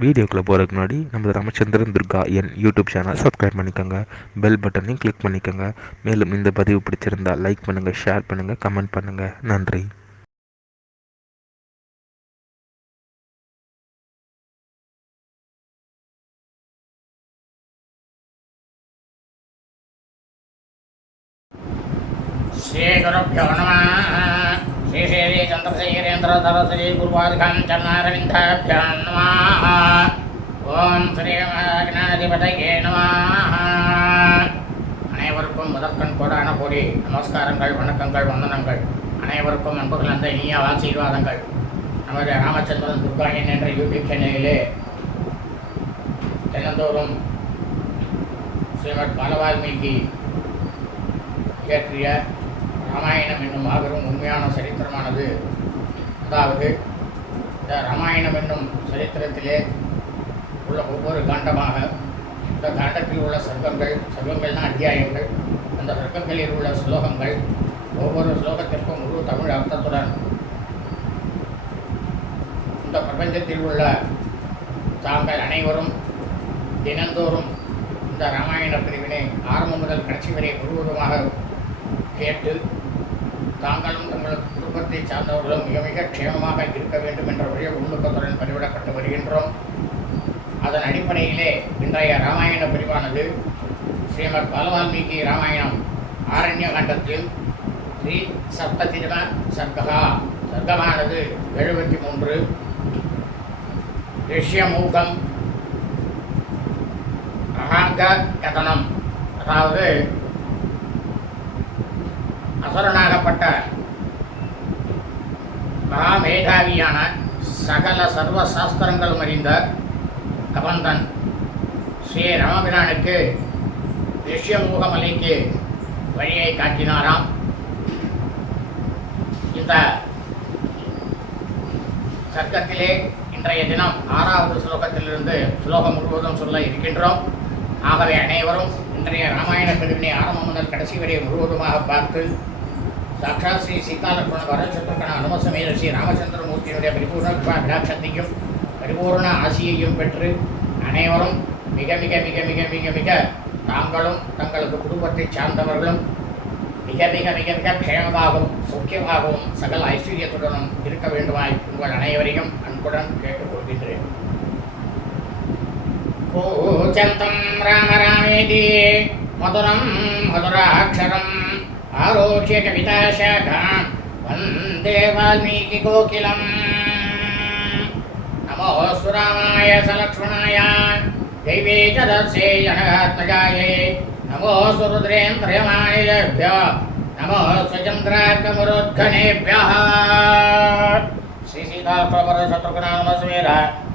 வீடியோக்குள்ளே போகிறதுக்கு முன்னாடி நம்ம ராமச்சந்திரன் துர்கா என் யூடியூப் சேனல் சப்ஸ்கிரைப் பண்ணிக்கோங்க, பெல் பட்டனையும் கிளிக் பண்ணிக்கோங்க. மேலும் இந்த பதிவு பிடிச்சிருந்தால் லைக் பண்ணுங்கள், ஷேர் பண்ணுங்கள், கமெண்ட் பண்ணுங்கள். நன்றி. श्री गुरुभ्यो नमः। श्री श्री चंद्रशेखरेन्द्र सरस्वती गुरुवादिकाञ्चनारविन्दाभ्यां नमः। ஓம் ஸ்ரீ மகாகணாதிபதியே நமः. அனைவருக்கும் முதற்கண் கோடான கோடி நமஸ்காரங்கள், வணக்கங்கள், வந்தனங்கள். அனைவருக்கும் அன்புகள் அந்த இனிய ஆசீர்வாதங்கள். நமது ராமச்சந்திரன் துர்காயன் என்ற யூடியூப் சேனலிலே தினந்தோறும் ஸ்ரீமத் பாலவால்மீகி இயற்றிய ராமாயணம் என்னும் மாபெரும் உண்மையான சரித்திரமானது, அதாவது இந்த ராமாயணம் என்னும் சரித்திரத்திலே உள்ள ஒவ்வொரு காண்டமாக, இந்த காண்டத்தில் உள்ள சர்க்கங்கள்னா அத்தியாயங்கள், அந்த சர்க்கங்களில் உள்ள ஸ்லோகங்கள், ஒவ்வொரு ஸ்லோகத்திற்கும் ஒரு தமிழ் அர்த்தத்துடன் இந்த பிரபஞ்சத்தில் உள்ள தாங்கள் அனைவரும் தினந்தோறும் இந்த ராமாயண பிரிவினை ஆரம்பம் முதல் கடைசி வரை முழுவதுமாக கேட்டு தாங்களும் தங்கள் குடும்பத்தை சார்ந்தவர்களும் மிக மிக க்ஷேமமாக இருக்க வேண்டும் என்ற ஒரே உள்நோக்கத்துடன் பதிவிடப்பட்டு வருகின்றோம். அதன் அடிப்படையிலே இன்றைய ராமாயண பிரிவானது ஸ்ரீமத் பாலவால்மீகி ராமாயணம் ஆரண்ய காண்டத்தில் ஸ்ரீ சப்ததிம சர்க்கா, சர்க்கமானது 73, ரிஷ்யமூகம் அகாங்க கதனம், அதாவது அசுரனாகப்பட்ட மகாமேதாவியான சகல சர்வ சாஸ்திரங்களும் அறிந்த கபந்தன் ஸ்ரீ ராமபிரானுக்கு ரிஷ்யமூகமலைக்கு வழியை காட்டினாராம். இந்த சர்க்கத்திலே இன்றைய தினம் 6வது ஸ்லோகத்திலிருந்து ஸ்லோகம் முழுவதும் சொல்ல இருக்கின்றோம். ஆகவே அனைவரும் இன்றைய ராமாயண பிரிவினை ஆரம்பம் முதல் கடைசி வரை முழுவதுமாக பார்த்து சாட்சாத் ஸ்ரீ சீதாலட்சுமண வரசத்ருகண அனுமசமேத ஸ்ரீ ராமச்சந்திரமூர்த்தியினுடைய பரிபூர்ண விடாட்சத்தையும் பரிபூர்ண ஆசியையும் பெற்று அனைவரும் மிக மிக மிக மிக மிக மிக தாங்களும் தங்களது குடும்பத்தை சார்ந்தவர்களும் மிக மிக மிக மிக க்ஷேமமாகவும் சௌக்கியமாகவும் சகல ஐஸ்வர்யத்துடனும் இருக்க வேண்டுமாய் உங்கள் அனைவரையும் அன்புடன் கேட்டுக்கொள்கின்றேன். பூஜந்தம் ராம ராமேதி மதுரம் மதுராட்சரம் ஆரோக்கிய கவிதாசாகாம் வந்தே வால்மீகி கோகிலம். நமோஸ்து ராமாய சலக்ஷ்மணாய தைவே ச தஸ்யை ஜனகாத்மஜாயை நமோஸ்து ருத்ரேந்திரயமானிலேभ्यो நமோஸ்து சந்திரார்க்கமருத்கணேभ्यः. ஸ்ரீ சீதாலக்ஷ்மண சத்ருகணாமஸ்மேர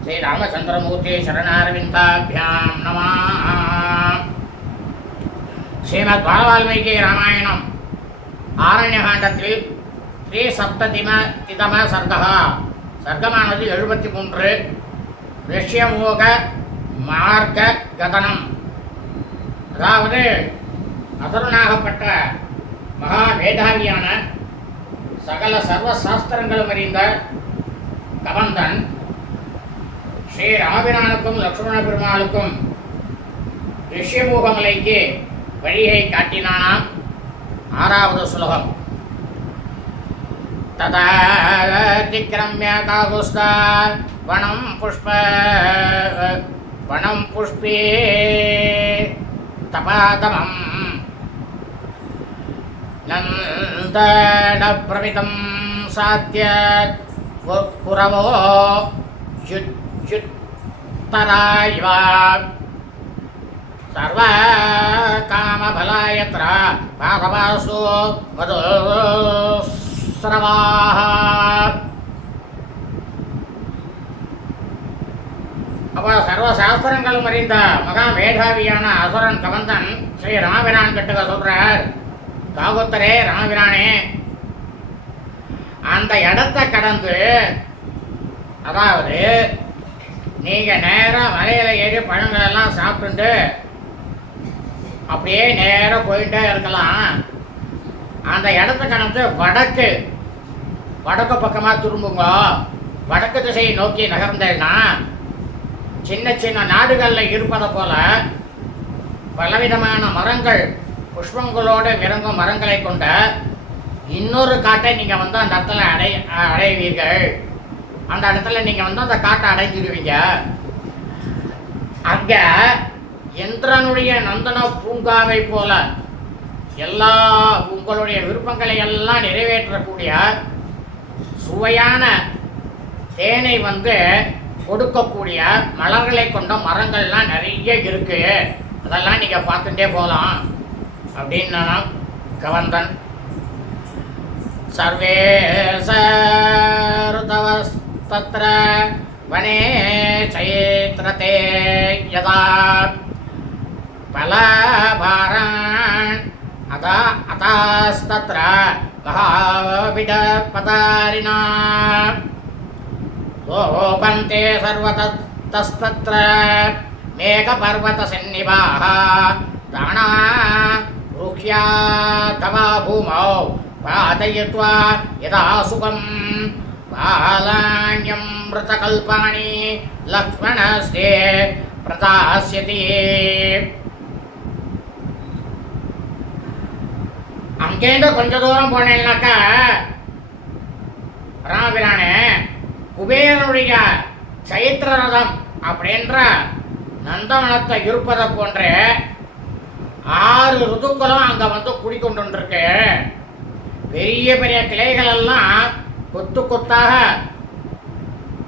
ஸ்ரீ ராமச்சந்திரமூர்த்தி சரணாரவிந்தாभ्यां நமः. ஸ்ரீமத் பாலவால்மீகி ராமாயணம் ஆரண்யகாண்டத்தில் ஸ்ரீ சப்ததிம சர்க்கா, சர்க்கமானது 73, ரிஷ்யமூக மார்க்க கதனம், அதாவது அசுரனாகப்பட்ட மகா மேதாவியான சகல சர்வ சாஸ்திரங்களும் அறிந்த கபந்தன் ஸ்ரீ ராமபிரானுக்கும் லக்ஷ்மண பெருமாளுக்கும் ரிஷ்யமூகமலைக்கு வழியை காட்டினானாம். 6வது ஸ்லோகம். ததாதிக்ரம்ய காகுஸ்தா வனம் புஷ்பே தபாதமம் நந்தனப்ரமிதம் சாத்ய குரவோ யுத்தராய்வா சர்வகாமபலாயத்ர பாதவாசோ மதுஸ்ரவாஹ. அப்போ சர்வசாஸ்திரங்களும் அறிந்த மகா மேதாவியான அசுரன் கபந்தன் ஸ்ரீ ராமபிரான் கிட்ட சொல்றார், காகுத்தரே ராமபிரானே, அந்த இடத்தை கடந்து, அதாவது நீங்க நேராக மலையில ஏறி பழங்கள் எல்லாம் சாப்பிட்டு அப்படியே நேராக போயிட்டே இருக்கலாம். அந்த இடத்த கடந்து வடக்கு பக்கமாக திரும்புங்க. வடக்கு திசையை நோக்கி நகர்ந்தேன்னா சின்ன சின்ன நாடுகளில் இருப்பதை போல பலவிதமான மரங்கள் புஷ்பங்களோடு விளங்கும் மரங்களை கொண்ட இன்னொரு காட்டை நீங்கள் வந்து அந்த இடத்துல அடைவீர்கள். அந்த இடத்துல நீங்கள் வந்து அந்த காட்டை அடைஞ்சிடுவீங்க. அங்கே இந்திரனுடைய நந்தன பூங்காவை போல எல்லா உங்களுடைய விருப்பங்களை எல்லாம் நிறைவேற்றக்கூடிய சுவையான தேனை வந்து கொடுக்கக்கூடிய மலர்களை கொண்ட மரங்கள்லாம் நிறைய இருக்கு. அதெல்லாம் நீங்கள் பார்த்துட்டே போகலாம் அப்படின்னு கவர்ந்தன். சர்வே சருதவஸ்தத்ர வனே சைத்ரதே யதா பலபாரான் அதாஸ்தத்ர மகாவிடபதாரிணா லோபந்தே சர்வதஸ்தத்ர மேகபர்வதசன்னிபாः தானா ருக்ஷ்யா தவா பூமௌ பாதயித்வா யதா சுகம் பாலாண்யம் மிருதகல்பாணி லக்ஷ்மணஸ்தே பிரதாஸ்யதி. அங்கேருந்து கொஞ்ச தூரம் போனேன்னாக்கா ராமபிரானே குபேரனுடைய சைத்திர ரதம் அப்படின்ற நந்தவனத்தை இருப்பதை போன்ற 6 ருதுக்களும் அங்கே வந்து குடிக்கொண்டு பெரிய பெரிய கிளைகள் எல்லாம் கொத்து கொத்தாக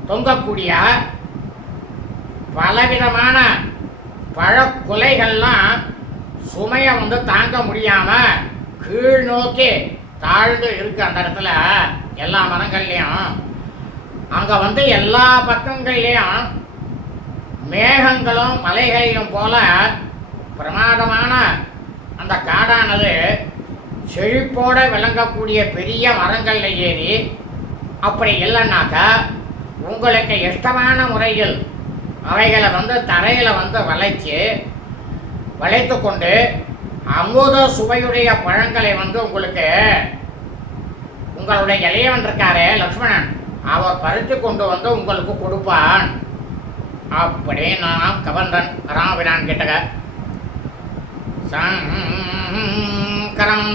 தொங்கக்கூடிய பலவிதமான பழக்குலைகள்லாம் சுமையை வந்து தாங்க முடியாம கீழ் நோக்கி தாழ்ந்து இருக்கு. அந்த இடத்துல எல்லா மரங்கள்லையும் அங்க வந்து எல்லா பக்கங்கள்லையும் மேகங்களும் மலைகளையும் போல பிரமாதமான அந்த காடானது செழிப்போட விளங்கக்கூடிய பெரிய மரங்கள்ல ஏறி அப்படி இல்லைன்னாக்கா உங்களுக்கு இஷ்டமான முறையில் அவைகளை வந்து தரையில் வந்து வளைத்து கொண்டு அமுத சுவையுடைய பழங்களை வந்து உங்களுக்கு உங்களுடைய இளையவன் இருக்காரே லக்ஷ்மணன் அவர் பறித்து கொண்டு வந்து உங்களுக்கு கொடுப்பான் அப்படியே நான் கவர்ந்தன் ராமபிரான் கிட்டக. சங்கரம்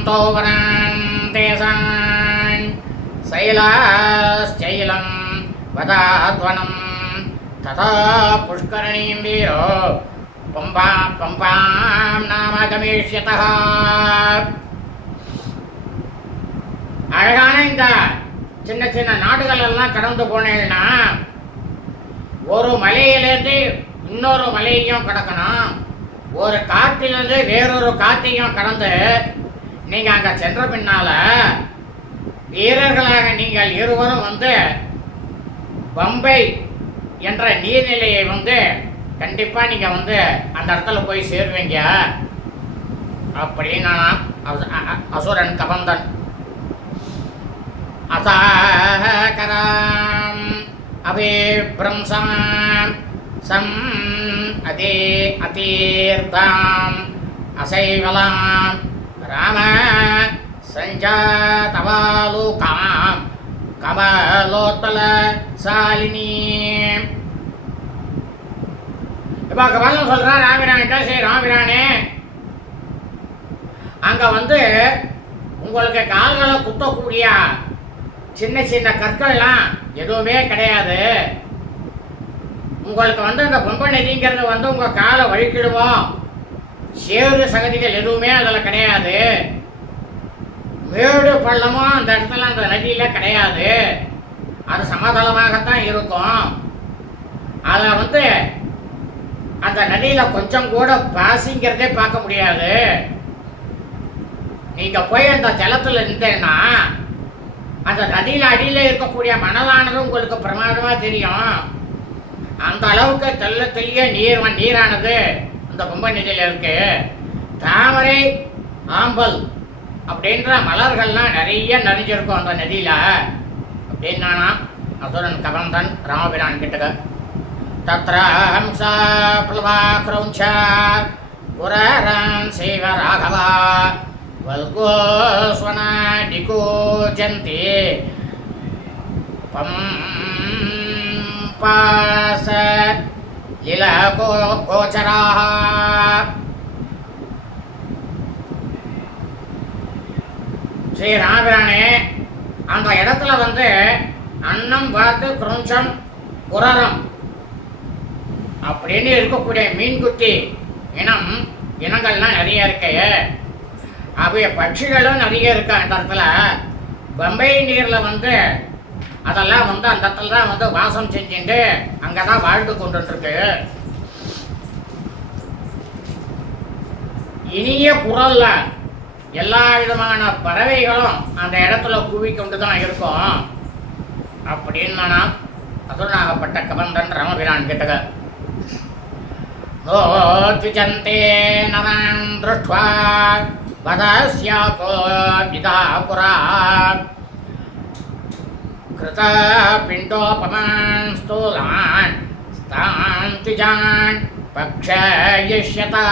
தோவரன் தேசான் சைலாஸ்சைலம் வதாத்வனம் ததா புஷ்கரணீம் வீரோ பம்பாம் நாம கமேஷ்யதா. அழகான இந்த சின்ன சின்ன நாடுகள் எல்லாம் கடந்து போனேன்னா ஒரு மலையிலேருந்து இன்னொரு மலையையும் கடக்கணும், ஒரு காட்டிலிருந்து வேறொரு காட்டையும் கடந்து நீங்கள் அங்கே சென்ற பின்னால வீரர்களாக நீங்கள் இருவரும் வந்து பம்பை என்ற நீர்நிலையை வந்து கண்டிப்பாக நீங்கள் வந்து அந்த இடத்துல போய் சேருவீங்க அப்படின்னு அசுரன் கபந்தன். அதாகராம் அபிப்ரம்சாம் சம் அதே அதீர்த்தாம் அசைவலாம் ராம சஞ்சாதவாலூகாம் கமலோத்தல சாலினி. இப்போ கமலம் சொல்கிறான் ராமபிரான்கிட்ட, சரி ராமபிரானே அங்கே வந்து உங்களுக்கு கால்களை குத்தக்கூடிய சின்ன சின்ன கற்கள்லாம் எதுவுமே கிடையாது. உங்களுக்கு வந்து அந்த பொம்பை நதிங்கிறது வந்து உங்கள் காலை வழிக்கிடுவோம், சேறு சகதிகள் எதுவுமே அதில் கிடையாது. மேடு பள்ளமும் அந்த இடத்துல அந்த நதியில் கிடையாது, அது சமதளமாகத்தான் இருக்கும். அதில் வந்து அந்த நதியில் கொஞ்சம் கூட பாசிங்கிறதே பார்க்க முடியாது. நீங்கள் போய் அந்த ஜலத்தில் இருந்தேன்னா அந்த நதியில் அடியில் இருக்கக்கூடிய மணலானது உங்களுக்கு பிரமாதமாக தெரியும். அந்த அளவுக்கு தெளிய நீரானது அந்த பொம்பை நதியில் இருக்கு. தாமரை ஆம்பல் அப்படின்ற மலர்கள்லாம் நிறைய நிறைஞ்சிருக்கும் அந்த நதியில் அப்படின்னா அசுரன் கபந்தன் ராமபிரான் கிட்டக்க. தத்ர ஹம்சா பிளவா கிரௌஞ்சா புரரான் சேவ ராகவா வல்கோஸ்வனா டிகோஜந்தி பம்பாச லீலா கோச்சராக. ஸ்ரீ ராமபிரானே, அந்த இடத்துல வந்து அன்னம் பார்த்து கிருஞ்சம் புரரம் அப்படின்னு இருக்கக்கூடிய மீன்குட்டி இனங்கள்லாம் நிறைய இருக்கு. அவைய பட்சிகளும் நிறைய இருக்கு. அந்த இடத்துல பம்பை நீரில் வந்து அதெல்லாம் வந்து அந்த இடத்துல தான் வந்து வாசம் செஞ்சுட்டு அங்கே தான் வாழ்ந்து கொண்டுருக்கு. இனிய குரல்ல எல்லா விதமான பறவைகளும் அந்த இடத்துல குவிக்கொண்டு தான் இருக்கும் அப்படின்னு நான் அதுனாகப்பட்ட கபந்தன் ராமபிரான் கிட்டக. நோத்விஜந்தே நரான் திருஷ்ட்வா வதஸ்யாகோ விதா புரா கிருத பிண்டோபமான் ஸ்தூலான் ஸ்தான் த்விஜான் பக்ஷயிஷ்யதா.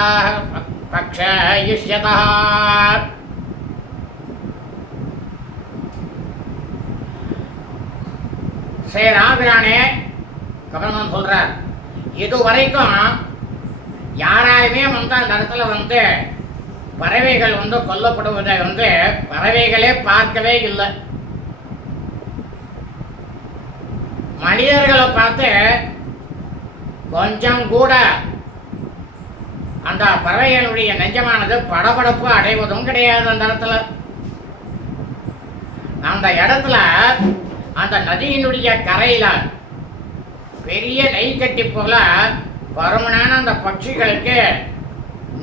ஸ்ரீ ராமபிரானே கபந்தன் சொல்றார், இது வரைக்கும் யாராலுமே வந்து அந்த இடத்துல வந்து பறவைகள் வந்து கொல்லப்படுவதை வந்து பறவைகளே பார்க்கவே இல்லை. மனிதர்களை பார்த்து கொஞ்சம் கூட அந்த பறவைகளுடைய நெஞ்சமானது படபடப்பு அடைவதும் கிடையாது. அந்த இடத்துல அந்த நதியினுடைய கரையில பெரிய நெய் கட்டி போல பருமனான அந்த பட்சிகளுக்கு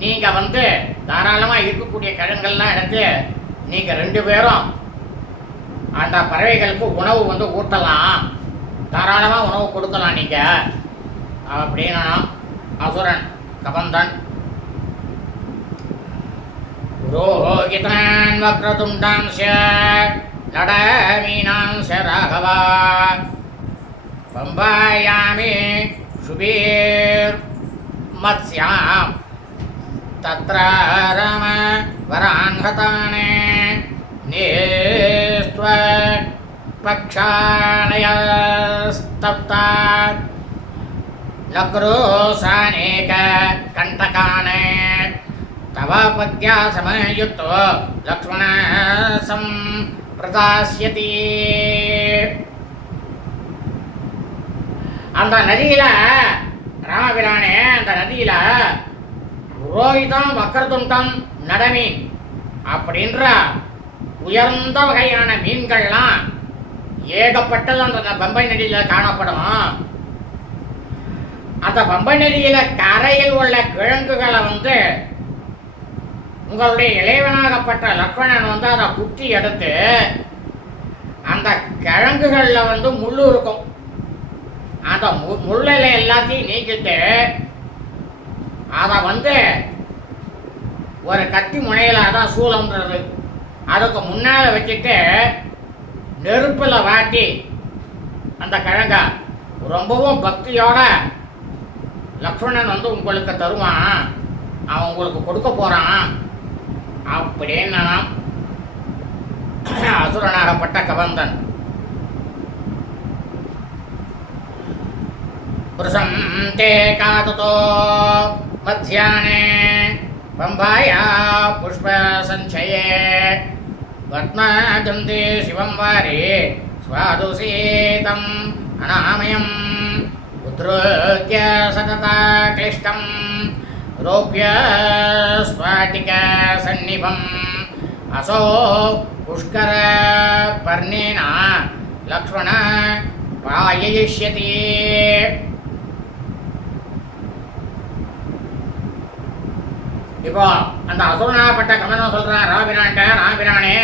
நீங்க வந்து தாராளமா இருக்கக்கூடிய கிழங்கள்லாம் எடுத்து நீங்க 2 பேரும் அந்த பறவைகளுக்கு உணவு வந்து ஊட்டலாம், தாராளமா உணவு கொடுக்கலாம் நீங்க அப்படின்னா அசுரன் கபந்தன். புரோகிதான் வக்ரதுண்டாம்ச நடமீனாம்ச ராகவா பம்பாயாமி சுபீர் மத்ஸ்யாம் தத்ர ரம வரான்ஹதானே நேஸ்த்வ பக்ஷாலயஸ்தப்தா நக்ரோசானேக கண்டகானே தவ பத்யா சமயுக்தோ லக்ஷ்மண சம்பிரதாஸ்யதி. அந்த நதியில ராமபிரானே, அந்த நதியில புரோகிதம் வக்ரதுண்டம் நடமீன் அப்படின்ற உயர்ந்த வகையான மீன்கள்லாம் ஏகப்பட்டது அந்த பம்பை நதியில காணப்படும். அந்த பம்பை நதியில கரையில் உள்ள கிழங்குகளை வந்து உங்களுடைய இளைவனாகப்பட்ட லக்ஷ்மணன் வந்து அதை குத்தி எடுத்து அந்த கிழங்குகள்ல வந்து முள்ளு இருக்கும். அந்த முள்ளில எல்லாத்தையும் நீக்கிட்டு அதை வந்து ஒரு கத்தி முனையில அதான் சூளம்ன்றது அதுக்கு முன்னால வச்சுட்டு நெருப்புல வாட்டி அந்த கிழங்க ரொம்பவும் பக்தியோட லக்ஷ்மணன் வந்து உங்களுக்கு தருவான், அவன் உங்களுக்கு கொடுக்க போறான் அப்படின்னு அசுரனாகப்பட்ட கபந்தன். புருஷம் தே காததோ மத்தியானே பம்பாயா புஷ்ப சஞ்சயே வத்மஜந்தே சிவம் வாரே ஸ்வாதுசீதம் அநாமயம் உத்ருத்ய சததா கிளிஷ்டம் ரோப்ய ஸ்பாட்டிக சந்நிபம் அசோ புஷ்கர பர்ணேன லக்ஷ்மண பாயயிஷ்யதி. இப்போ அந்த அசுரனாகப்பட்ட கமனம் சொல்றான் ராமபிரானே,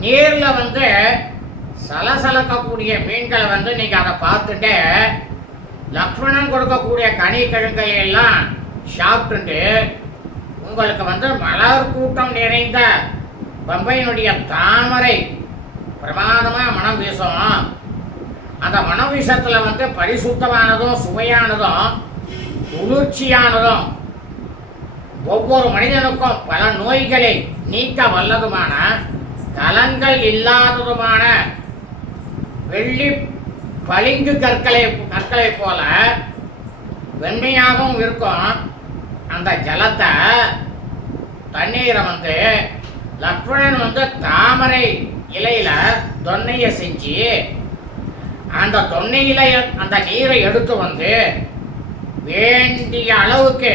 நீர்ல வந்து சலசலக்கக்கூடிய மீன்களை வந்து நீங்க அதை பார்த்துட்டு லக்ஷ்மணன் கொடுக்கக்கூடிய கனி கிழங்குகளை எல்லாம் சாப்பிட்டு உங்களுக்கு வந்து மலர் கூட்டம் நிறைந்த பம்பையினுடைய தாமரை பிரமாதமா மனம் வீசும். அந்த மனம் வீசத்துல வந்து பரிசுத்தமானதும் சுவையானதும் குளிர்ச்சியானதும் ஒவ்வொரு மனிதனுக்கும் பல நோய்களை நீக்க வல்லதுமான கலங்கள் இல்லாததுமான வெள்ளி பளிங்கு கற்களை போல வெண்மையாகவும் இருக்கும். அந்த ஜலத்தை தண்ணீரை வந்து லக்ஷ்மணன் வந்து தாமரை இலையில தொன்னைய செஞ்சு அந்த தொன்னையில அந்த நீரை எடுத்து வந்து வேண்டிய அளவுக்கு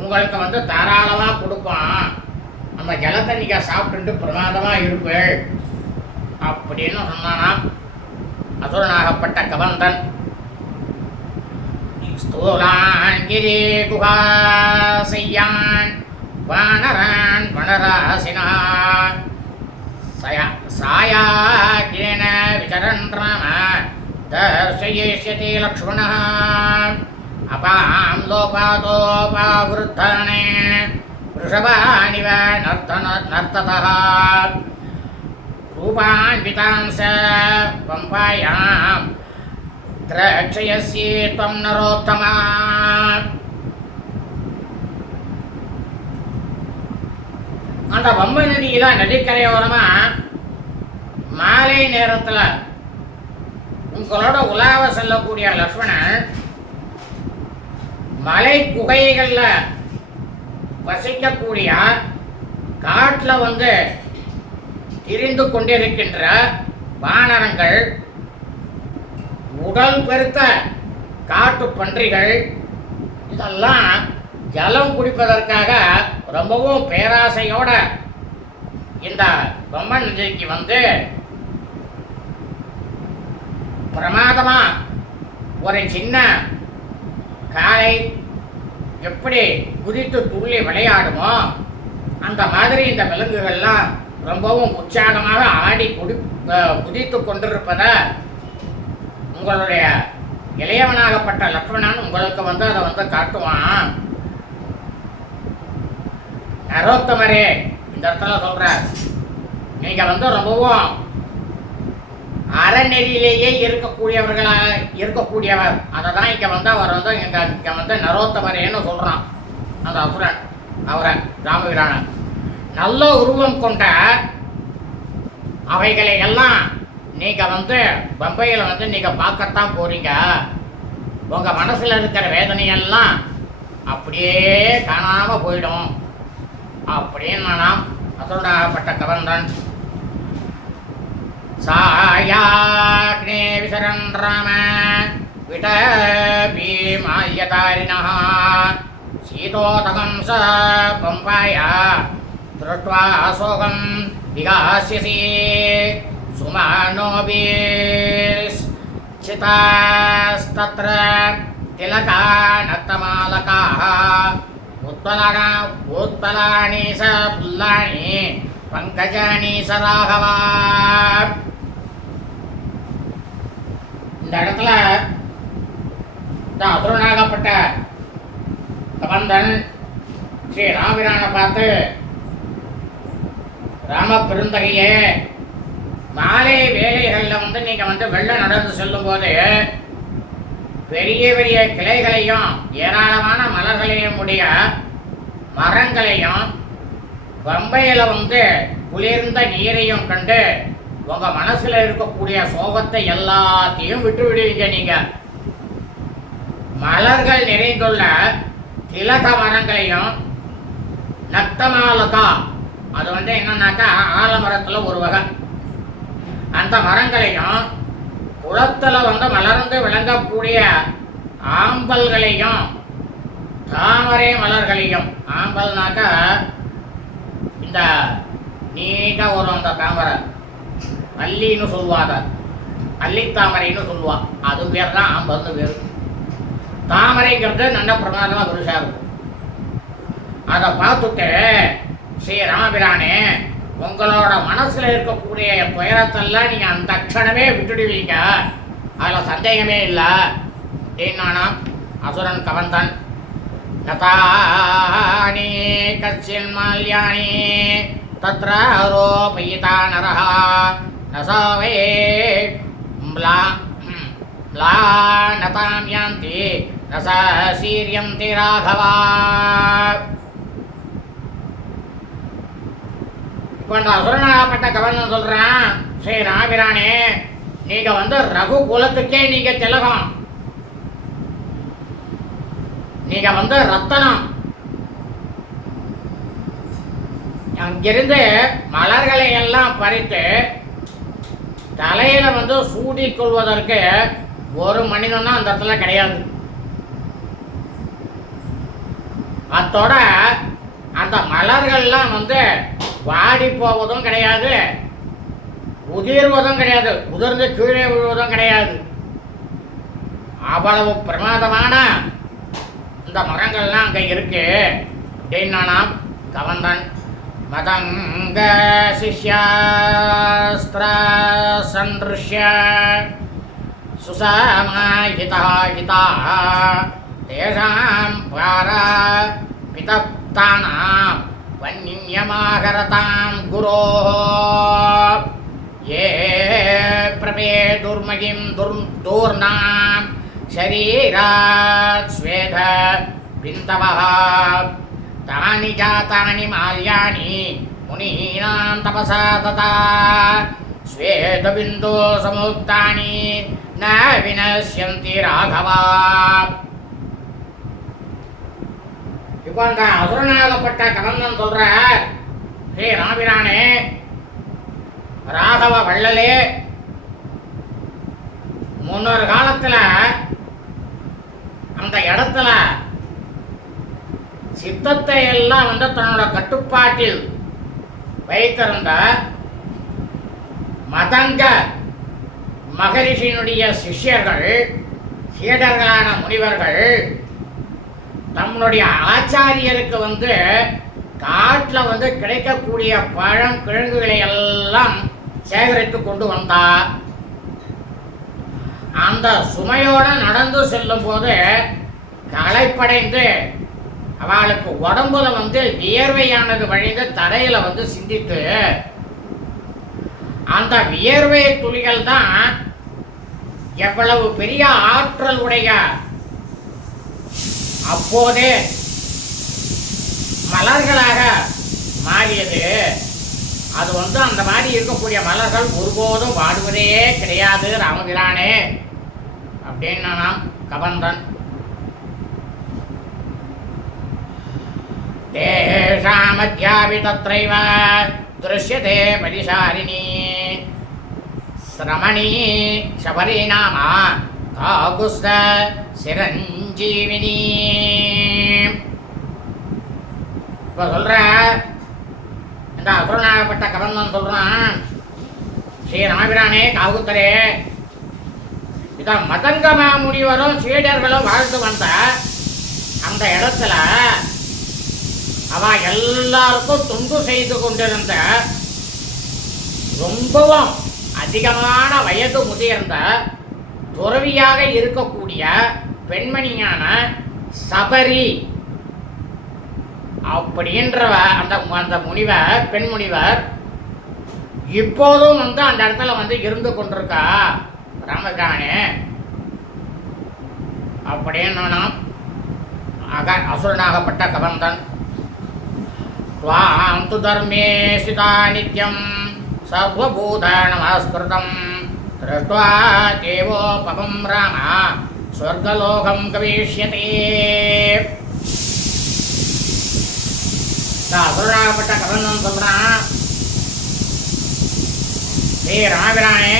உங்களுக்கு வந்து தாராளமாக கொடுப்பான். அந்த ஜலத்தை நீங்கள் சாப்பிட்டு பிரமாதமாக இருப்பீள் அப்படின்னு சொன்னானா அசுரனாகப்பட்ட கபந்தன். ஸ்தூலான் கிரி குஹாசையான் வானரான் வனராசினான் சாயாக்கிரேன விசரன் ராம தர்शयिष्यति लक्ष्मणः अपां लोपातोपावृद्धाने वृषभानिव नर्ततः रूपान्वितांस पम्पायां द्रक्षयसि त्वं नरोत्तमा. அந்த பம்பை நதியில நதிக்கரையோரமா மாலை நேரத்தில் உங்களோட உலாவ செல்லக்கூடிய லக்ஷ்மணன் மலை குகைகளில் வசிக்கக்கூடிய காட்டில் வந்து திரிந்து கொண்டிருக்கின்ற வானரங்கள், உடல் பெருத்த காட்டு பன்றிகள் இதெல்லாம் ஜலம் குடிப்பதற்காக ரொம்பவும் பேராசையோட இந்த பொம்மன் நதிக்கு வந்து பிரமாதமா ஒரு சின்ன காளை எப்படி குதித்து துள்ளி விளையாடுமோ அந்த மாதிரி இந்த விலங்குகள்லாம் ரொம்பவும் உற்சாகமாக ஆடி குதித்து கொண்டிருப்பதை உங்களுடைய இளையவனாகப்பட்ட லக்ஷ்மணன் உங்களுக்கு வந்து அதை வந்து காட்டுவான். நரோத்தமரே இந்த இடத்துல சொல்ற, நீங்க வந்து ரொம்பவும் அறநெறியிலேயே இருக்கக்கூடியவர். அதை தான் இங்க வந்து அவர் வந்து இங்க வந்து நரோத்தமரேன்னு சொல்றான் அந்த அசுரன் அவரை ராமவீரான. நல்ல உருவம் கொண்ட அவைகளை எல்லாம் நீங்க வந்து பம்பையில வந்து நீங்க பார்க்கத்தான் போறீங்க. உங்க மனசுல இருக்கிற வேதனையெல்லாம் அப்படியே காணாம போயிடும் அப்படின்னு நாம் அசுரனாகப்பட்ட கபந்தன். சாயாக்னே விசரன் ராம விட பீமாயதாரிணः சீதோதகம் ச பம்பாயா திருஷ்ட்வா அசோகம் விகாஸ்யசி சுமானோபிஸ் சிதாஸ்தத்ர திலகாநத்தமாலகாः உத்பலானி ச புல்லானி பங்கஜானி ச ராகவா. இந்த இடத்துல இந்த அசுரனாகப்பட்ட கபந்தன் ஸ்ரீ ராமபிரானை பார்த்து, ராம பெருந்தகையே, மாலை வேலைகளில் வந்து நீங்க வந்து வெள்ள நடந்து செல்லும் போது பெரிய பெரிய கிளைகளையும் ஏராளமான மலர்களையும் உடைய மரங்களையும் பம்பையில வந்து குளிர்ந்த நீரையும் கண்டு உங்க மனசுல இருக்கக்கூடிய சோகத்தை எல்லாத்தையும் விட்டு விடுவீங்க. நீங்க மலர்கள் நிறைந்துள்ள திலக மரங்களையும் நத்தமாலகா, அது வந்து என்னன்னாக்கா ஆலமரத்துல ஒரு வகை, அந்த மரங்களையும் குளத்துல வந்து மலர்ந்து விளங்கக்கூடிய ஆம்பல்களையும் தாமரை மலர்களையும், ஆம்பல்னாக்கா இந்த நீட்டா வரும் அந்த தாமரை, அல்லின்னு சொல்லுவாங்க, அல்லித்தாமரைன்னு சொல்லுவா, அது பேர் தான் ஆம்பல்னு பேர். தாமரைங்கிறது நல்ல பிரமாதமாக பெருசா இருக்கும். அதை பார்த்துட்டு ஸ்ரீ ராமபிரானே, உங்களோட மனசுல இருக்கக்கூடிய துயரத்தெல்லாம் நீங்க அந்த க்ஷணமே விட்டுடுவீங்க, அதுல சந்தேகமே இல்லை அப்படின்னா அசுரன் கவந்தன். நதானி கச்சின் மால்யானி தத்ர ஆரோபயிதா நரஹ நசாவே ம்லாநதாம் யாந்தி நசீரியந்தி ராகவா. இப்போ இந்த அசுரனாகப்பட்ட கவர்னன் சொல்றான், ஸ்ரீ ராமபிரானே, நீங்க வந்து ரகு குலத்துக்கே நீங்க திலகம். நீங்க ரத்தனம் அங்கிருந்து மலர்களை எல்லாம் பறித்து தலையில சூடிக் கொள்வதற்கு ஒரு மனிதனும் அந்த இடத்துல கிடையாது. அத்தோட அந்த மலர்கள்லாம் வாடி போவதும் கிடையாது, உதிர்வதும் கிடையாது, உதிர்ந்து கீழே விழுவதும் கிடையாது. அவ்வளவு பிரமாதமான இந்த மரங்கள்லாம் அங்கே இருக்கு அப்படின்னா கவந்தன் மதங்க சிஷ்யாஸ்திர சந்திருஷ்ய சுசமாஹிதா ஹிதா தேஷாம் பாரா பிதப்தானாம் வன்னியமாகரதாம் குரோ ये प्रपे दुर्महिं दूर्नां शरीरात् स्वेद बिन्दवः तानि जातानि माल्यानि मुनीनां तपसा तथा श्वेतबिन्दु समुक्तानि न विनश्यन्ति राघवा. இப்போ அந்த அசுரனாகப்பட்ட கவந்தன் சொல்ற ஹே ராபிரானே, ராகவ வள்ளலே, முன்னொரு காலத்துல அந்த இடத்துல சித்தத்தை எல்லாம் தன்னோட கட்டுப்பாட்டில் வைத்திருந்த மதங்க மகரிஷியினுடைய சிஷ்யர்கள், சீடர்களான முனிவர்கள் தம்முடைய ஆச்சாரியருக்கு காட்டில் கிடைக்கக்கூடிய பழம் கிழங்குகளை எல்லாம் சேகரித்து கொண்டு வந்தா. அந்த சுமையோட நடந்து செல்லும் போது களைப்படைந்து அவளுக்கு உடம்புல வியர்வையானது வழிந்து தரையில சிந்தித்து அந்த வியர்வை துளிகள் தான் எவ்வளவு பெரிய ஆற்றல் உடைய அப்போதே மலர்களாக மாறியது. அது அந்த மாதிரி இருக்கக்கூடிய மலர்கள் ஒருபோதும் வாடுவதே கிடையாது ராமபிரானே அப்படின்னு நாம் கவந்தன். தேஷாமத்யாபி தத்ரைவ திருஷ்யதே பரிசாரிணி ஸ்ரமணி சபரி நாமா காகுஸ்த சிரஞ்சீவினி. இப்போ சொல்ற இந்த அசுரனாகப்பட்ட கவந்தன் சொல்றான், ஸ்ரீ ராமபிரானே காகுத்தரே, இதான் மதங்கமா முனிவரும் சீடர்களும் வாழ்ந்து வந்த அந்த இடத்துல அவ எல்லாருக்கும் தொண்டு செய்து கொண்டிருந்த ரொம்பவும் அதிகமான வயது முதிர்ந்த துறவியாக இருக்கக்கூடிய பெண்மணியான சபரி அப்படின்றவ அந்த முனிவர், பெண் முனிவர் இப்போதும் அந்த இடத்துல இருந்து கொண்டிருக்கா ராமபிரானே அப்படின்னு அசுரனாகப்பட்ட கவந்தன். த்வாம் து தர்மே சிதா நித்யம் சர்வபூத நமஸ்கிருதம் திருஷ்ட்வா தேவோபமம் ராம ஸ்வர்கலோகம் கவிஷ்யதே. அசுரனாகப்பட்ட கவந்தன் சொல்றான், ஹே ராமபிரானே,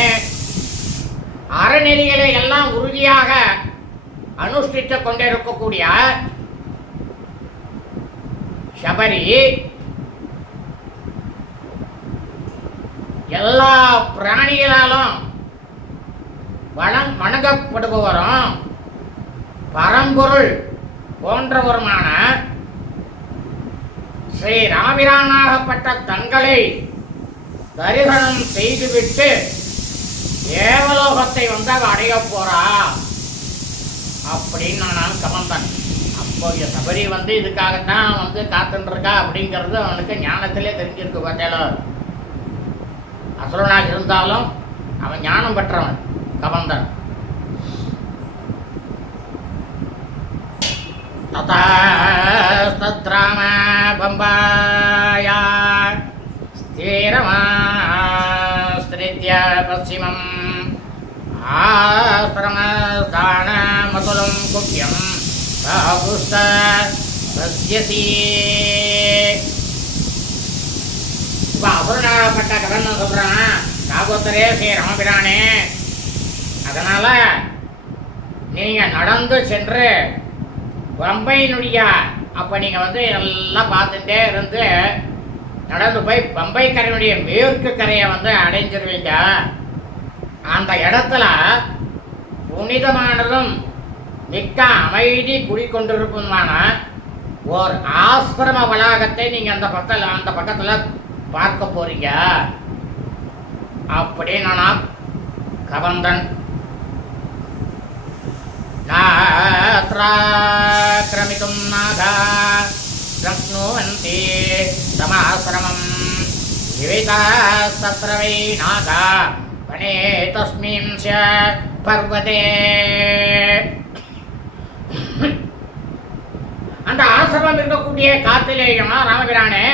அறநெறிகளை எல்லாம் உறுதியாக அனுஷ்டித்துக் கொண்டிருக்கக்கூடிய சபரி எல்லா பிராணிகளாலும் வணங்கப்படுபவரும் பரம்பொருள் போன்றவருமான ஸ்ரீ ராமபிரானாகப்பட்ட தங்களை தரிசனம் செய்துவிட்டு தேவலோகத்தை அடைய போறா அப்படின்னு நான் கமந்தன். அப்போ சபரி இதுக்காகத்தான் காத்துட்டு இருக்கா அப்படிங்கிறது அவனுக்கு ஞானத்திலே தெரிஞ்சிருக்கு. பார்த்தாலோ அசுரனாக இருந்தாலும் அவன் ஞானம் பெற்றவன் கமந்தன். தத்ராம பம்பாயா ஸ்திரமாஸ்திரித்ய பশ্চিமம் ஆஸ்திரமஸ்தான மதுலம் குப்யம் பஸ்யசி. இப்ப அசுரனாகப்பட்ட கதன்னு சொல்றான் காகோத்தரே ஸ்ரீ ராமபிரானே. அதனால நீங்க நடந்து சென்று பம்பையினுடைய அப்ப நீங்க எல்லாம் பார்த்துட்டே இருந்து நடந்து போய் பம்பை கரையினுடைய மேற்கு கரையை அடைஞ்சிருவீங்க. அந்த இடத்துல புனிதமானதும் மிக்க அமைதி குடிக்கொண்டிருப்பதுமான ஒரு ஆசிரம வளாகத்தை நீங்க அந்த பக்கத்துல பார்க்க போறீங்க அப்படின்னு கபந்தன் நாத்ராக்ரமிதும் நாகா ரக்னுவந்தி சமாசிரமம் விவிதாஸ்தத்ர வை நாகா வனே தஸ்மின் ச பர்வதே. அந்த ஆசிரமம் இருக்கக்கூடிய காட்டிலேயும் ராமபிரானே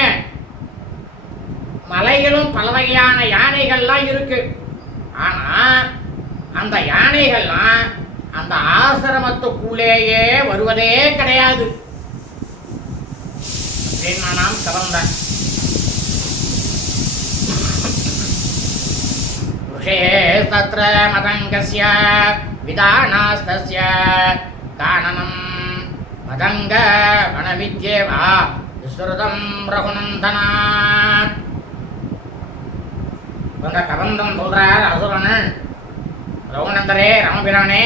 மலையிலும் பல வகையான யானைகள்லாம் இருக்கு. ஆனா அந்த யானைகள்லாம் அந்த ஆசிரமத்துக்குள்ளேயே வருவதே கிடையாது அப்படின்னு நாம் கவர்ந்தேன். தத்ர மதங்கஸ்ய விதானாஸ்தஸ்ய காரணம் மதங்க வனவித்யேவா விஸ்ருதம் ரகுநந்தனா. கபந்தம் சொல்றார் அசுரன், ரகுநந்தரே ராமபிரானே,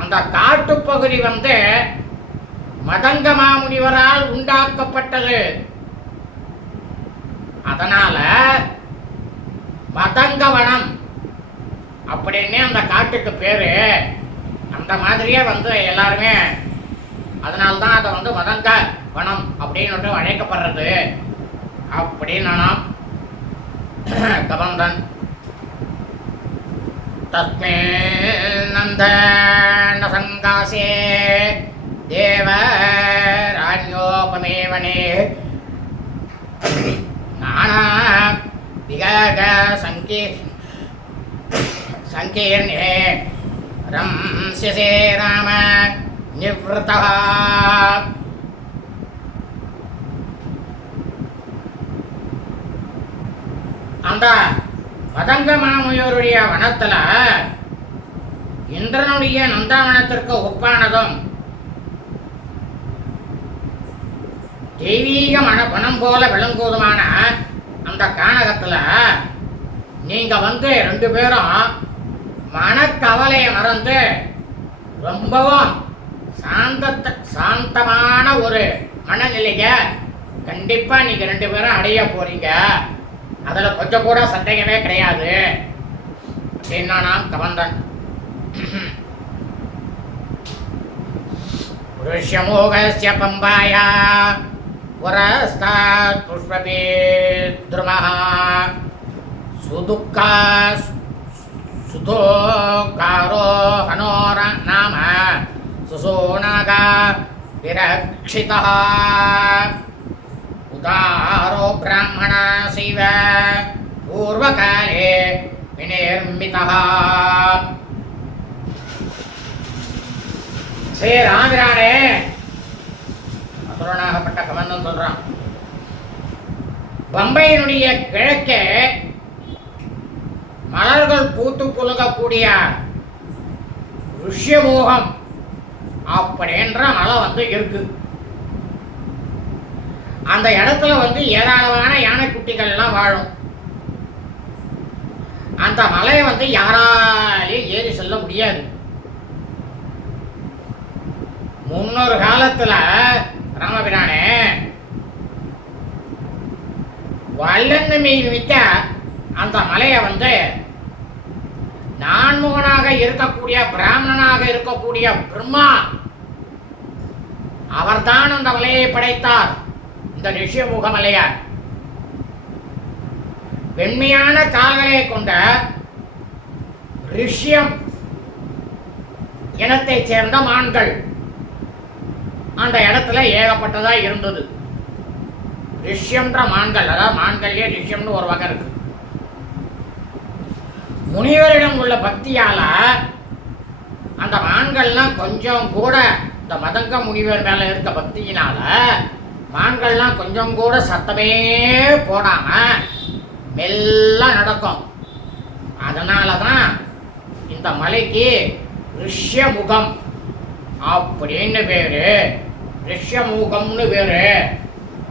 அந்த காட்டுப்பகுதி மதங்க மாமுனிவரால் உண்டாக்கப்பட்டது. அதனால மதங்கவனம் அப்படின்னு அந்த காட்டுக்கு பேரு. அந்த மாதிரியே எல்லாருமே அதனால்தான் அதை மதங்க வனம் அப்படின்னு அழைக்கப்படுறது அப்படின்னு கபந்தன். தஸ்மின் நந்தன சங்காசே தேவராண்யோபமேவனே நானா விகாக சங்கீர்ணே ரம்ஸ்யசே ராம நிவ்ருதः. அந்த மதங்க மாமுனிவருடைய வனத்துல இந்திரனுடைய நந்தாவனத்திற்கு ஒப்பானதும் தெய்வீக வனம் போல விளங்குவதுமான அந்த கானகத்துல நீங்க ரெண்டு பேரும் மனக்கவலையை மறந்து ரொம்பவும் சாந்தமான ஒரு மனநிலைய கண்டிப்பா நீங்க ரெண்டு பேரும் அடைய போறீங்க. அதுல கொஞ்சம் கூட சந்தேகமே கிடையாது அப்படின்னா கவந்தன். புருஷமோகஸ்ய பம்பாயா வரஸ்தாத் புஷ்பபேத்ருமஹ சுதுக்கா சுதோகாரோ ஹனோர நாம சுசோனகா விரக்ஷிதः உதாரோ பிராமண சிவ பூர்வகாலே விநிர்மிதः. ஸ்ரீ ராமபிரானே, அசுரனாகப்பட்ட கமந்தன் சொல்றான், பம்பையினுடைய கிழக்கே மலர்கள் பூத்து குலுங்கக்கூடிய ருஷ்யமோகம் அப்படின்ற மலை இருக்கு. அந்த இடத்துல ஏராளமான யானைக்குட்டிகள்லாம் வாழும். அந்த மலையை யாராலையும் ஏறி செல்ல முடியாது. முன்னொரு காலத்துல ராமபிரானே வல்லன்மை மிக்க அந்த மலையை நான்முகனாக இருக்கக்கூடிய பிராமணனாக இருக்கக்கூடிய பிரம்மா அவர்தான் அந்த மலையை படைத்தார். இந்த ரிஷிமுக மலையை வெண்மையான கால்களை கொண்ட ரிஷ்யம் இனத்தை சேர்ந்த மான்கள் அந்த இடத்துல ஏகப்பட்டதா இருந்தது. ரிஷ்யம்ன்ற மான்கள், அதாவது மான்கள்லயே ரிஷ்யம்னு ஒரு வகை இருக்கு. முனிவரிடம் உள்ள பக்தியால அந்த மான்கள்லாம் கொஞ்சம் கூட இந்த மதங்க முனிவர் மேலே இருக்க பக்தியினால மான்கள்லாம் கொஞ்சம் கூட சத்தமே போடாம மெல்ல நடக்கும். அதனால தான் இந்த மலைக்கு ரிஷ்யமுகம் அப்படின்னு பேரு. ரிஷ்யமுகம்னு பேரு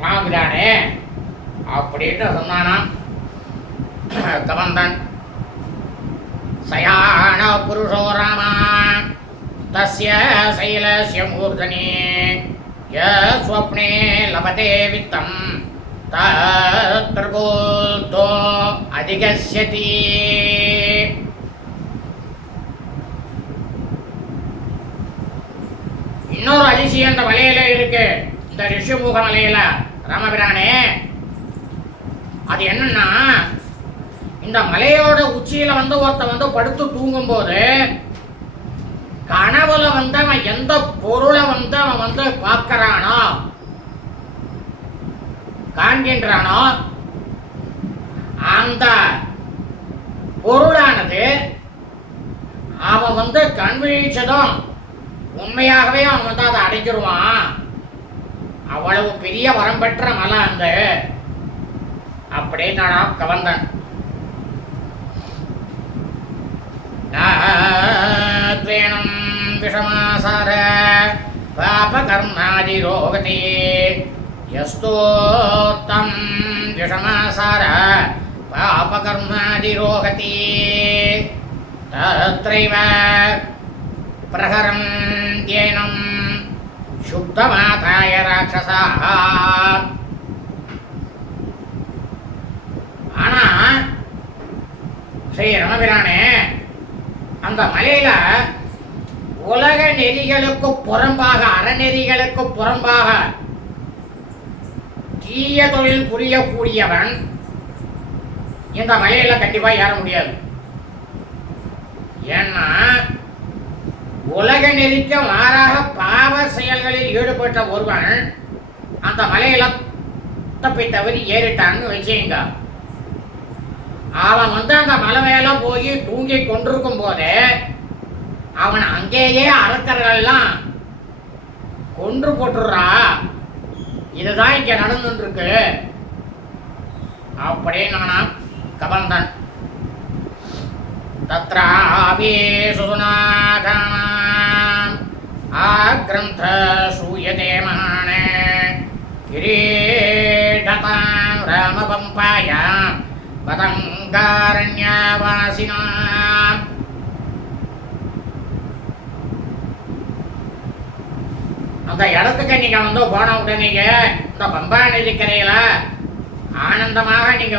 ராமபிரானே அப்படின்னு சொன்னானாம் கவந்தன். சயான புருஷோ ராமா தஸ்ய சைலஸ்ய மூர்தனி ஸ்வப்னே லபதே வித்தம் தத்ரபோதோ அதிகஸ்யதி. இன்னொரு அதிசயம் இந்த மலையில இருக்கு, இந்த ரிஷிமுக மலையில ராமபிரானே. அது என்னன்னா, இந்த மலையோட உச்சியில ஒருத்த படுத்து தூங்கும் போது கனவுல அவன் எந்த பொருளை அவன் பார்க்கறானோ காண்கின்றானோ அந்த பொருளானது அவன் கண் விழிச்சதும் உண்மையாகவே அவன் அதை அடைஞ்சிருவான். அவ்வளவு பெரிய வரம் பெற்ற மலை அந்த அப்படின்னு கவர்ந்தன். வேணும் விஷமாசார பாபகர்மாதி ரோகதி யஸ்தோத்தம் விஷமாசார பாபகர்மாதி ரோகதி தத்ரைவ பிரகரம் தியேனம் சுத்தமாதாய ராட்சசா. ஆனா ஸ்ரீ ராமபிரானே, அந்த மலையில உலக நெறிகளுக்கு புறம்பாக, அறநெறிகளுக்கு புறம்பாக தீய தொழில் புரியக்கூடியவன் இந்த மலையில கண்டிப்பா ஏற முடியாது. ஏன்னா உலக நெறிக்க மாறாக பாவ செயல்களில் ஈடுபட்ட ஒருவன் அந்த மலையில தப்பி தவறி ஏறிட்டான்னு வச்சுங்க, அவன் அந்த மலை மேல போய் தூங்கி கொண்டிருக்கும் போதே அவன் அங்கேயே அரக்கர்கள்லாம் கொன்று போட்டுறா. இதுதான் இங்க நடந்துட்டு இருக்கு அப்படின்னு கபந்தன். தத்ராபி சுசுநாகானாம் ஆக்ரந்த சூயதே மகானே கிரீடதாம் ராமபம்பாயாம் பதங்காரண்யவாசினாம். அந்த இடத்துக்கு நீங்க போன உடனேங்க இந்த பம்பா நதிக்கரையில ஆனந்தமாக நீங்க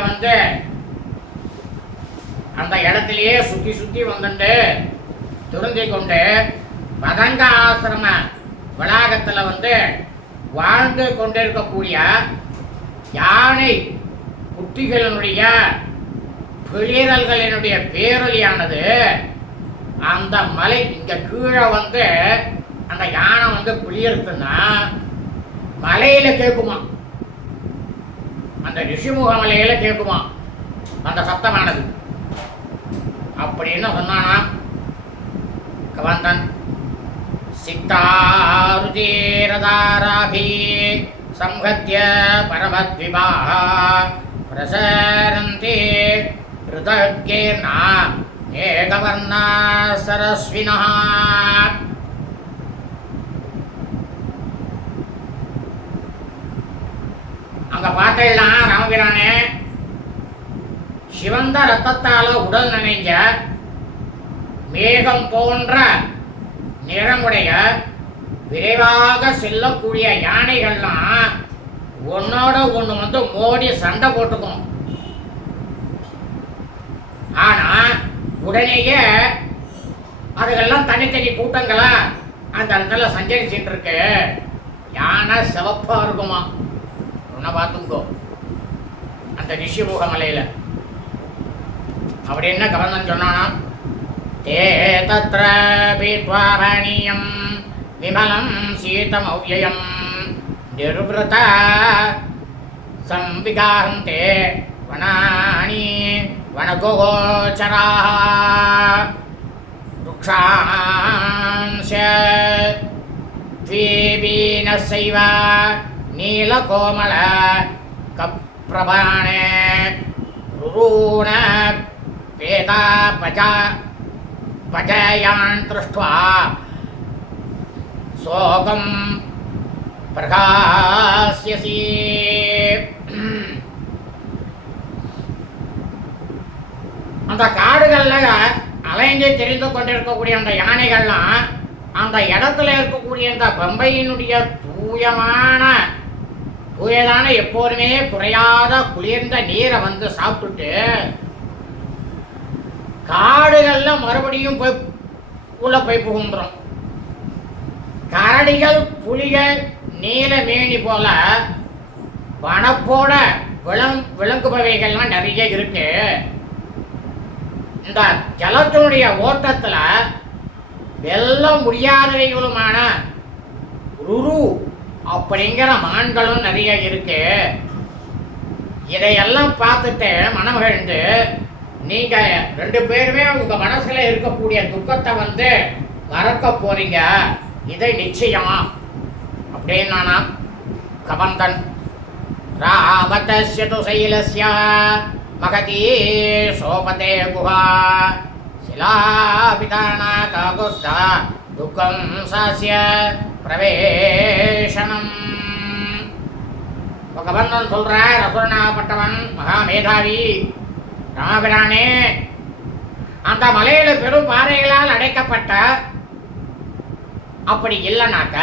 அந்த இடத்திலேயே சுத்தி சுத்தி திருந்தி கொண்டு பதங்க ஆசிரம வளாகத்துல வாழ்ந்து கொண்டிருக்கக்கூடிய யானை குட்டிகளினுடைய பிளிரல்களினுடைய பேரொலியானது அந்த மலை இங்க கீழே அந்த யானை பிளியறுத்துன்னா மலையில கேட்குமா, அந்த ரிஷிமுக மலையில கேட்குமா அந்த சத்தமானது அப்படின்னு சொன்னானா கவந்தன். சித்தாருதீரதாராபி சம்ஹத்ய பரமத்விபா பிரசரந்தி ருதகேர்ணா ஏகவர்ணா சரஸ்வினா. அங்க பார்த்தெல்லாம் ராமபிரானே சிவந்த ரத்தத்தால உடல் நனைஞ்ச மேகம் போன்ற நிறமுடைய விரைவாக செல்லக்கூடிய யானைகள்லாம் ஒன்னோட ஒண்ணு மோடி சண்டை போட்டுக்கும். ஆனா உடனேயே அதுகெல்லாம் தனித்தனி கூட்டங்களா அந்த இடத்துல சஞ்சரிச்சுட்டு இருக்கு. யானை சிவப்பா இருக்குமா, பார்த்துக்கோ அந்த ரிஷிமுக மலையில. அப்படி என்ன கவர்னன் சொன்னானா, தே தத்ர பீத்வாபாணியம் விமலம் சீதமவ்யயம் நிருவ்ரத சம்பிகாஹந்தே வனானி வனகோச்சராः ருக்ஷாம்ஸ்ய द्वीबीनस्यैव नीलकोमल कप्रभाणे रुरूण पेता पजयान् दृष्ट्वा शोकं प्रकाश्यसि. அந்த காடுகள்ல அலைந்து தெரிந்து கொண்டிருக்கக்கூடிய அந்த யானைகள்லாம் அந்த இடத்துல இருக்கக்கூடிய அந்த பம்பையினுடைய தூயதான எப்போதுமே குறையாத குளிர்ந்த நீரை வந்து சாப்பிட்டுட்டு காடுகள்ல மறுபடியும் போய் உள்ள போய் புகுந்துரும். கரடிகள் புலிகள் நீலமேனி போல வனப்போட விளங்குபவைகள்லாம் நிறைய இருக்கு. இந்த ஜலத்தினுடைய ஓட்டத்துல வெல்ல முடியாதவைகளுமான ருரு அப்படிங்கிற மான்களும் நிறைய இருக்கு. இதையெல்லாம் பார்த்துட்டு மனமகிழ்ந்து நீங்க 2 பேருமே உங்க மனசுல இருக்கக்கூடிய துக்கத்தை வந்து மறக்க போறீங்க, இதை நிச்சயம் அப்படின்னா கபந்தன். ராமதஸ்ய து சைலஸ்ய மகதி சோபதே குஹா சிலாபிதானா காகுஸ்தா துக்கம் சாஸ்ய பிரவேசனம். கபந்தன் சொல்ற ரசுரனாகப்பட்டவன் மகாமேதாவி ராமபிரானே, அந்த மலையில பெரும் பாறைகளால் அடைக்கப்பட்ட அப்படி இல்லைனாக்க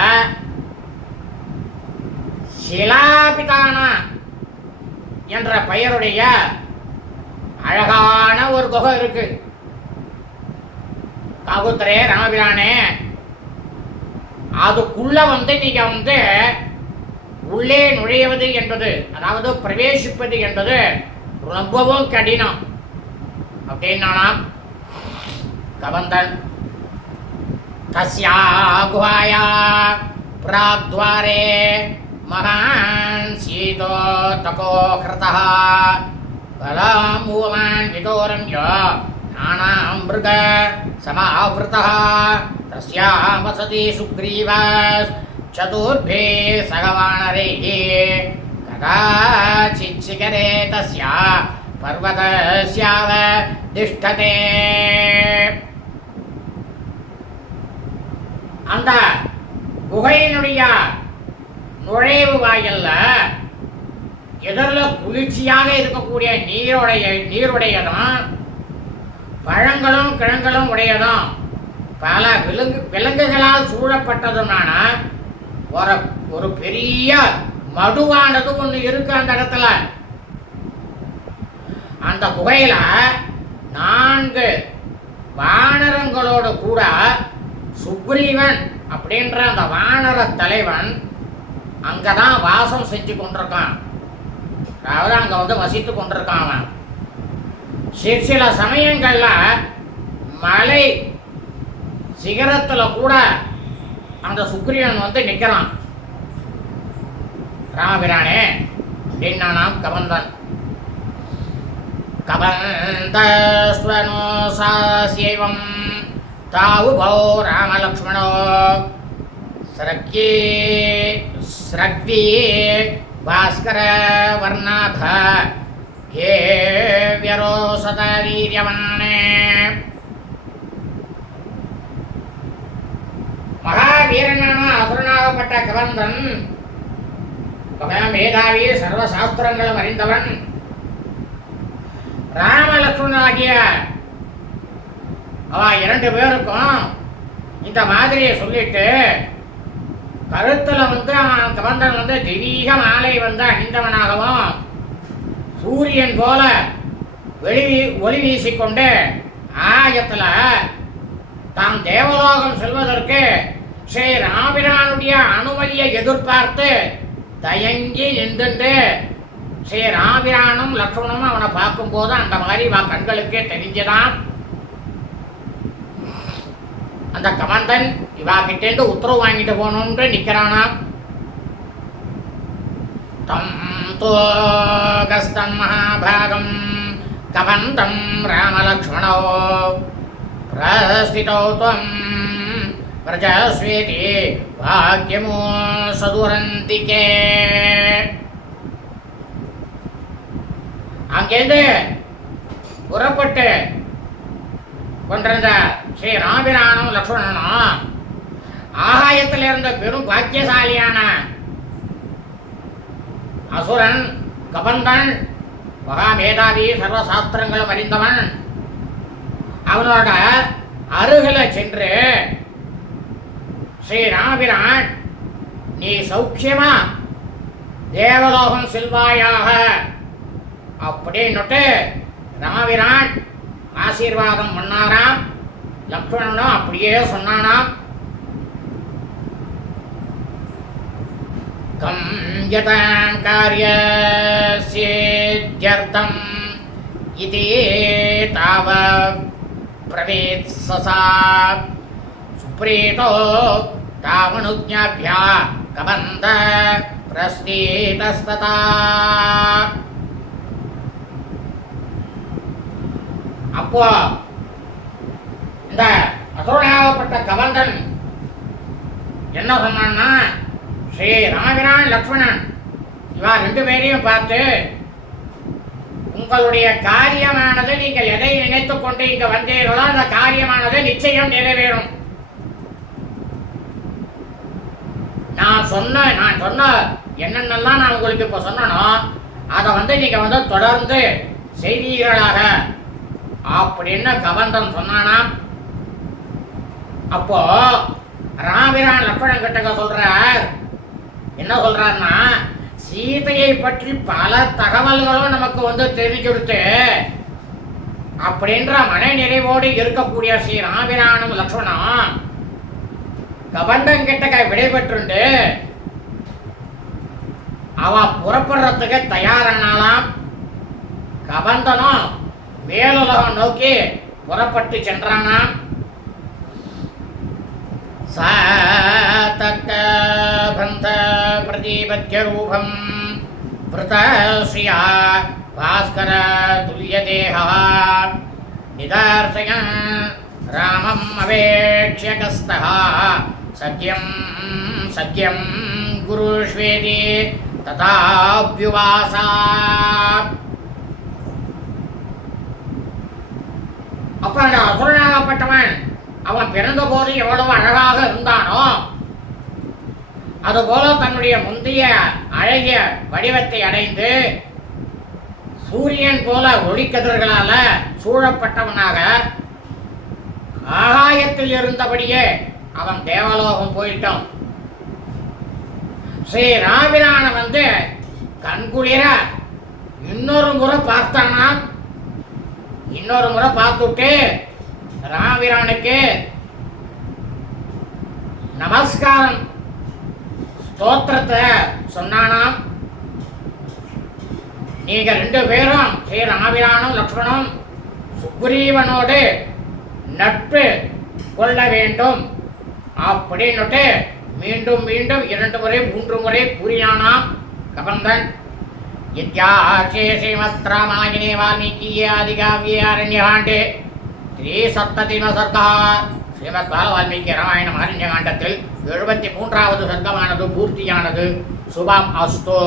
சிலாபிதானா என்ற பெயருடைய அழகான ஒரு குகை இருக்கு. காகுத்தரே ராமபிரானே, அதுக்குள்ள வந்து நீங்க வந்து உள்ளே நுழைவது என்பது, அதாவது பிரவேசிப்பது என்பது ரொம்பவும் கடினம் அப்படின்னா கபந்தன். தஸ்யா குஹாயா பிராக்த்வாரே மகான் சீதோ தகோ கிருதः பலமூலான் விதோரம்ய நானாம் மிருக சமாவ்ருதः தஸ்யாம் வசதி சுக்ரீவஸ் சதுர்பே சகவானரைः கதாச்சித் சிகரே தஸ்யா பர்வதஸ்யாவ திஷ்டதே. அந்த குகையினுடைய நுழைவு வாயில்ல எதிரில் குளிர்ச்சியாக இருக்கக்கூடிய நீருடையதும் பழங்களும் கிழங்களும் உடையதும் பல விலங்குகளால் சூழப்பட்டதுமான ஒரு பெரிய மடுவானது ஒன்று இருக்கு அந்த இடத்துல. அந்த குகையில 4 வானரங்களோடு கூட சுக்ரீவன் அப்படின்ற அந்த வானர தலைவன் அங்கதான் வாசம் செஞ்சு கொண்டிருக்கான். அதாவது அங்க வந்து வசித்து கொண்டிருக்கான் அவன். சில சமயங்கள்ல மலை சிகரத்துல கூட அந்த சுக்ரீவன் வந்து நிக்கிறான். ராமபிரானே அப்படின்னானாம் கபந்தன். கபந்தஸ்வனோ சாஸ்யைவம் தாவுபௌ ராமலக்ஷ்மணோ ஸ்ரக்வி பாஸ்கர வர்ணாப கேவ்யரோசத வீரியவன்னே. மகாவீரனான அசுரனாகப்பட்ட கபந்தன் மேதாவி, சர்வ சாஸ்திரங்களும் அறிந்தவன், ராமலக்ஷ்மணனாகிய அவ 2 பேருக்கும் இந்த மாதிரியை சொல்லிட்டு கருத்துல வந்து அவன் கபந்தன் வந்து தெய்வீக மாலை வந்து அணிந்தவனாகவும் சூரியன் போல ஒளி வீசிக்கொண்டு ஆயத்துல தாம் தேவலோகம் செல்வதற்கு ஸ்ரீ ராமபிரானுடைய அனுமதியை எதிர்பார்த்து தயங்கி நின்று ஸ்ரீ ராமபிரானும் லக்ஷ்மணனும் அவனை பார்க்கும்போது அந்த மாதிரி கண்களுக்கே தெரிஞ்சதான். அந்த கபந்தன் இவா கிட்டேந்து உத்தரவு வாங்கிட்டு போகணும்னு நிக்கிறானா. தம் தோகஸ்தம் மகாபாகம் கபந்தம் ராமலக்ஷ்மணோ பிரஸ்திதோ த்வம் பிரஜஸ்வேதி பாக்கியமோ சதுரந்திகே. அங்கேருந்து புறப்பட்டு கொண்டிருந்த ஸ்ரீ ராபிரானும் லக்ஷ்மணனும் ஆகாயத்தில் இருந்த பெரும் பாக்கியசாலியான அசுரன் கபந்தன், மகாமேதாவி, சர்வசாஸ்திரங்களும் அறிந்தவன், அவனோட அருகில சென்று ஸ்ரீ ராபிரான், நீ சௌக்கியமா தேவலோகம் செல்வாயாக அப்படின்னுட்டு ராபிரான் ஆசீர்வாதம் பண்ணாராம். லக்ஷ்மணனும் அப்படியே சொன்னானாம். கம் யதாம் காரியஸ்யத்யர்த்தம் இதி தாவ பிரவேத்ஸசா சுப்ரீதோ தாவனுஜ்ஞாப்யா கபந்த பிரஸ்தீதஸ்ததா. அப்போ இந்த அசுரனாகப்பட்ட கபந்தன் என்ன சொன்னான்னா, ஸ்ரீ ராபிரான் லக்ஷ்மணன் இவா ரெண்டு பேரையும் பார்த்து, உங்களுடைய காரியமானது நீங்கள் எதை நினைத்துக் கொண்டு இங்க வந்தீர்களோ அந்த காரியமானது நிச்சயம் நிறைவேறும். நான் சொன்ன என்னென்னலாம் நான் உங்களுக்கு இப்போ சொன்னனோ அதை நீங்க தொடர்ந்து செய்வீர்களாக அப்படின்னு கபந்தன் சொன்னானாம். அப்போ ராபிரான் லக்ஷ்மணன் கிட்ட சொல்றார், என்ன சொல்றாருன்னா, சீதையை பற்றி பல தகவல்களும் நமக்கு தெரிஞ்சுடுத்து அப்படின்ற மன நிறைவோடு இருக்கக்கூடிய ஸ்ரீ ராபிரானும் லக்ஷ்மணனும் கபந்தன் கிட்ட விடைபெற்றுண்டு அவ புறப்படுறதுக்கு தயாரானாலாம். கபந்தனும் மேலுலகம் நோக்கி புறப்பட்டு சென்றானாம். சாதக பிரதீபத்ய ரூபம் விருதஸ்ரீயா பாஸ்கர துல்யதேஹா நிதர்சயன் ராமம் அவேக்ஷ்யகஸ்தஹ சத்யம் சத்யம் குருஷ்வேதி ததாப்யுவாசா. அப்ப அந்த அசுரனாகப்பட்டவன் அவன் பிறந்த போது எவ்வளவு அழகாக இருந்தானோ அதுபோல தன்னுடைய முந்தைய அழகிய வடிவத்தை அடைந்து சூரியன் போல ஒளிக்கதிர்களால சூழப்பட்டவனாக ஆகாயத்தில் இருந்தபடியே அவன் தேவலோகம் போயிட்டான். ஸ்ரீ ராபிரான கண்குளிர இன்னொரு முறை பார்த்தானா. இன்னொரு முறை பார்த்துட்டு ராபிரானுக்கு நமஸ்காரம் ஸ்தோத்திரத்தை சொன்னானாம். நீங்க ரெண்டு பேரும் ஸ்ரீ ராபிரானும் லக்ஷ்மணும் சுக்ரீவனோடு நட்பு கொள்ள வேண்டும் அப்படின்னுட்டு மீண்டும் மீண்டும் 2 முறை 3 முறை கூறினானாம் கபந்தன். இத்தியாசே ஸ்ரீமத் ராமாயணே வால்மீகியே ஆதிகாவ்யே அரண்யகாண்டே 370 சர்க்கா. ஸ்ரீமத் வால்மீகி ராமாயணம் அரண்யகாண்டத்தில் 73வது சர்க்கமானது பூர்த்தியானது. சுபம் அஸ்து.